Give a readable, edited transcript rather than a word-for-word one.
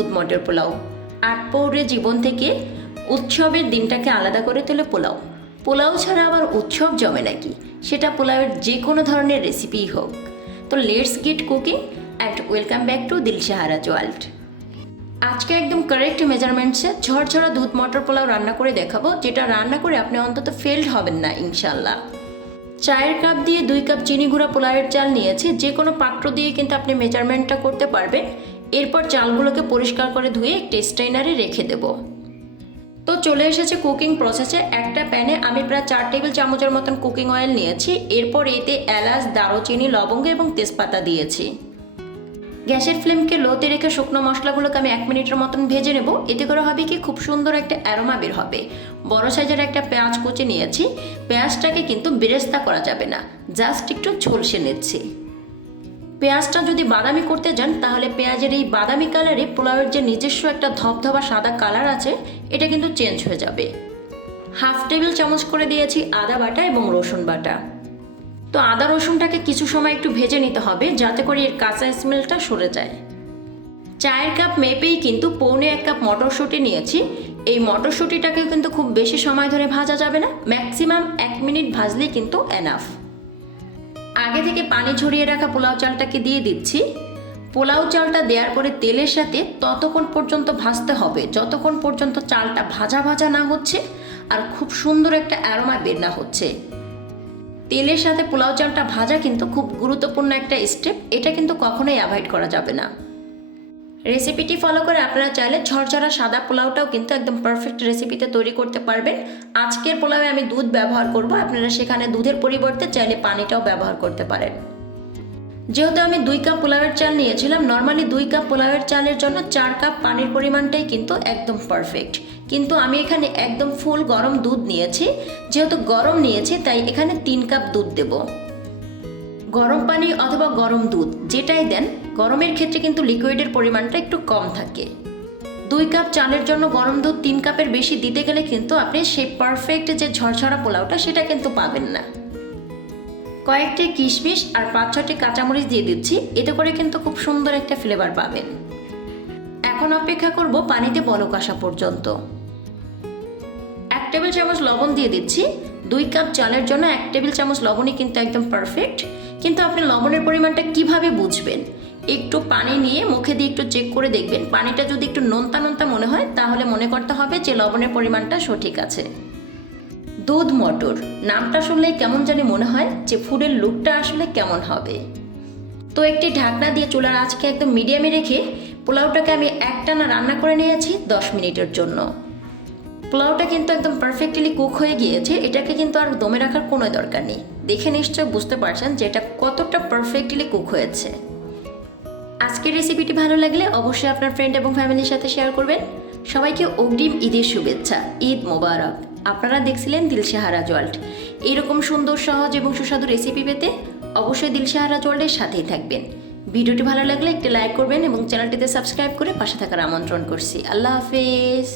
দুধ মটর পোলাও। আটপৌরে জীবন থেকে উৎসবের দিনটাকে আলাদা করে তোলে পোলাও। পোলাও ছাড়া আবার উৎসব জমে নাকি, সেটা পোলাওয়ের যে কোনো ধরনের রেসিপিই হোক। তো let's get cooking and welcome back to Dilshaharaj world. আজকে একদম কারেক্ট মেজারমেন্টসে ঝরঝরা দুধ মটর পোলাও রান্না করে দেখাবো, যেটা রান্না করে আপনি অন্তত ফেল্ড হবেন না ইনশাল্লাহ। চায়ের কাপ দিয়ে 2 কাপ চিনি গুঁড়া পোলাওয়ের চাল নিয়েছি। যে কোনো পাত্র দিয়ে কিন্তু আপনি মেজারমেন্টটা করতে পারবেন। এরপর চালগুলোকে পরিষ্কার করে ধুয়ে একটি স্ট্রেনারে রেখে দেব। তো চলে এসেছে কুকিং প্রসেসে। একটা প্যানে আমি প্রায় 4 টেবিল চামচের মতন কুকিং অয়েল নিয়েছি। এরপর এতে এলাচ, দারুচিনি, লবঙ্গ এবং তেজপাতা দিয়েছি। গ্যাসের ফ্লেমকে লোতে রেখে শুকনো মশলাগুলোকে আমি 1 মিনিটের মতন ভেজে নেব। এতে করে হবে কি, খুব সুন্দর একটা অ্যারোমা বের হবে। বড় সাইজের একটা পেঁয়াজ কুচি নিয়েছি। পেঁয়াজটাকে কিন্তু বেরেস্তা করা যাবে না, জাস্ট একটু ঝলসে নিচ্ছি। পেঁয়াজটা যদি বাদামি করতে যান তাহলে পেঁয়াজের এই বাদামি কালারে পোলাওয়ের যে নিজস্ব একটা ধবধবা সাদা কালার আছে এটা কিন্তু চেঞ্জ হয়ে যাবে। 1/2 টেবিল চামচ করে দিয়েছি আদা বাটা এবং রসুন বাটা। তো আদা রসুনটাকে কিছু সময় একটু ভেজে নিতে হবে, যাতে করে এর কাঁচা স্মেলটা সরে যায়। চায়ের কাপ মেপেই কিন্তু 1.25 কাপ মটরশুঁটি নিয়েছি। এই মটরশুঁটিটাকে কিন্তু খুব বেশি সময় ধরে ভাজা যাবে না, ম্যাক্সিমাম 1 মিনিট ভাজলেই কিন্তু এনাফ। আগে থেকে পানি ঝরিয়ে রাখা পোলাও চালটাকে দিয়ে দিচ্ছি। পোলাও চালটা দেওয়ার পরে তেলের সাথে ততক্ষণ পর্যন্ত ভাজতে হবে যতক্ষণ পর্যন্ত চালটা ভাজা ভাজা না হচ্ছে আর খুব সুন্দর একটা অ্যারোমা বের না হচ্ছে। তেলের সাথে পোলাও চালটা ভাজা কিন্তু খুব গুরুত্বপূর্ণ একটা স্টেপ, এটা কিন্তু কখনোই অ্যাভয়েড করা যাবে না। রেসিপিটি ফলো করে আপনারা চাইলে ঝরঝরা সাদা পোলাওটাও কিন্তু একদম পারফেক্ট রেসিপিতে তৈরি করতে পারবেন। আজকের পোলাওয়ে আমি দুধ ব্যবহার করব, আপনারা সেখানে দুধের পরিবর্তে চাইলে পানিটাও ব্যবহার করতে পারেন। যেহেতু আমি 2 কাপ পোলাওয়ের চাল নিয়েছিলাম, নর্মালি 2 কাপ পোলাওয়ের চালের জন্য 4 কাপ পানির পরিমাণটাই কিন্তু একদম পারফেক্ট। কিন্তু আমি এখানে একদম ফুল গরম দুধ নিয়েছি। যেহেতু গরম নিয়েছি তাই এখানে 3 কাপ দুধ দেব। গরম পানি অথবা গরম দুধ যেটাই দেন, গরমের ক্ষেত্রে কিন্তু লিকুইডের পরিমাণটা একটু কম থাকে। 2 কাপ চালের জন্য গরম দুধ 3 কাপের বেশি দিতে গেলে কিন্তু আপনি সেই পারফেক্ট যে ঝরঝরা পোলাওটা সেটা কিন্তু পাবেন না। কয়েকটি কিশমিশ আর 5-6টি কাঁচামরিচ দিয়ে দিচ্ছি, এতে করে কিন্তু খুব সুন্দর একটা ফ্লেভার পাবেন। এখন অপেক্ষা করব পানিতে বলক আসা পর্যন্ত। 1 টেবিল চামচ লবণ দিয়ে দিচ্ছি। 2 কাপ চালের জন্য 1 টেবিল চামচ লবণই কিন্তু একদম পারফেক্ট। কিন্তু আপনি লবণের পরিমাণটা কিভাবে বুঝবেন? একটু পানি নিয়ে মুখে দিয়ে একটু চেক করে দেখবেন। পানিটা যদি একটু নোনতা নোনতা মনে হয় তাহলে মনে করতে হবে যে লবণের পরিমাণটা সঠিক আছে। দুধ মটর নামটা শুনলেই কেমন জানি মনে হয় যে ফুডের লুকটা আসলে কেমন হবে। তো একটি ঢাকনা দিয়ে চুলার আঁচকে একদম মিডিয়ামে রেখে পোলাওটাকে আমি একটানা রান্না করে নিয়েছি 10 মিনিটের জন্য। পোলাওটা কিন্তু একদম পারফেক্টলি কুক হয়ে গিয়েছে, এটাকে কিন্তু আর দমে রাখার কোনো দরকার নেই। দেখে নিশ্চয় বুঝতে পারছেন যে এটা কতটা পারফেক্টলি কুক হয়েছে। আজকের রেসিপিটি ভালো লাগলে অবশ্যই আপনার ফ্রেন্ড এবং ফ্যামিলির সাথে শেয়ার করবেন। সবাইকে অগ্রিম ঈদের শুভেচ্ছা, ঈদ মোবারক। আপনারা দেখছিলেন দিলশাহারাজ ওয়ার্ল্ড। এইরকম সুন্দর, সহজ এবং সুস্বাদু রেসিপি পেতে অবশ্যই দিলশাহারাজ ওয়ার্ল্ডের সাথেই থাকবেন। ভিডিওটি ভালো লাগলে একটি লাইক করবেন এবং চ্যানেলটিতে সাবস্ক্রাইব করে পাশে থাকার আমন্ত্রণ করছি। আল্লাহ হাফেজ।